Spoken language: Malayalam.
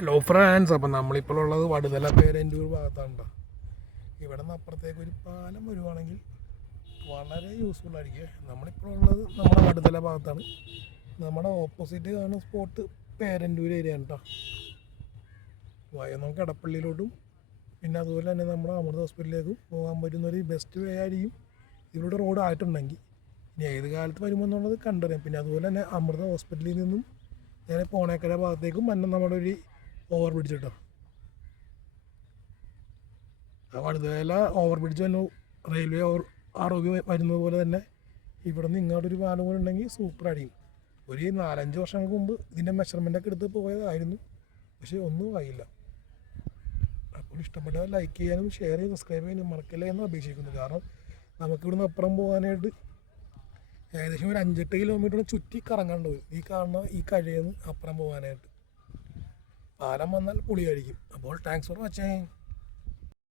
ഹലോ ഫ്രാൻസ്, അപ്പം നമ്മളിപ്പോൾ ഉള്ളത് വടുതല പേരൻ്റൂർ ഭാഗത്താണ് കേട്ടോ. ഇവിടെ നിന്ന് അപ്പുറത്തേക്ക് ഒരു പാലം വരുവാണെങ്കിൽ വളരെ യൂസ്ഫുൾ ആയിരിക്കും. നമ്മളിപ്പോൾ ഉള്ളത് നമ്മുടെ വടുതല ഭാഗത്താണ്. നമ്മുടെ ഓപ്പോസിറ്റ് കാണുന്ന സ്പോട്ട് പേരൻ്റൂർ ഏരിയയാണ് കേട്ടോ. നമുക്ക് എടപ്പള്ളിയിലോട്ടും പിന്നെ അതുപോലെ തന്നെ നമ്മുടെ അമൃത ഹോസ്പിറ്റലിലേക്കും പോകാൻ പറ്റുന്നൊരു ബെസ്റ്റ് വേ ആയിരിക്കും ഇതിലൂടെ റോഡ് ആയിട്ടുണ്ടെങ്കിൽ. ഇനി ഏത് കാലത്ത് വരുമെന്നുള്ളത് കണ്ടറിയാം. പിന്നെ അതുപോലെ തന്നെ അമൃത ഹോസ്പിറ്റലിൽ നിന്നും നേരെ പോണേക്കര ഭാഗത്തേക്കും നമ്മുടെ ഒരു ഓവർ ബ്രിഡ്ജ് കേട്ടോ. വടുതല ഓവർ ബ്രിഡ്ജ് തന്നെ റെയിൽവേ ആരോഗ്യം വരുന്നത് പോലെ തന്നെ ഇവിടെ നിന്ന് ഇങ്ങോട്ടൊരു പാലം കൂടെ ഉണ്ടെങ്കിൽ സൂപ്പറായിരിക്കും. ഒരു 4-5 വർഷങ്ങൾക്ക് മുമ്പ് ഇതിൻ്റെ മെഷർമെൻ്റൊക്കെ എടുത്ത് പോയതായിരുന്നു, പക്ഷേ ഒന്നും ആയില്ല. അപ്പോൾ ഇഷ്ടപ്പെട്ടത് ലൈക്ക് ചെയ്യാനും ഷെയർ ചെയ്ത് സബ്സ്ക്രൈബ് ചെയ്യാനും മറക്കില്ല എന്ന് അപേക്ഷിക്കുന്നു. കാരണം നമുക്കിവിടുന്ന് അപ്പുറം പോകാനായിട്ട് ഏകദേശം ഒരു 5-8 കിലോമീറ്റർ ചുറ്റി കറങ്ങാണ്ട് വരും. ഈ കാണുന്ന ഈ കഴിയുന്ന അപ്പുറം പോകാനായിട്ട് പാലം വന്നാൽ പൊളിയായിരിക്കും. അപ്പോൾ താങ്ക്സ് ഫോർ വാച്ചിങ്.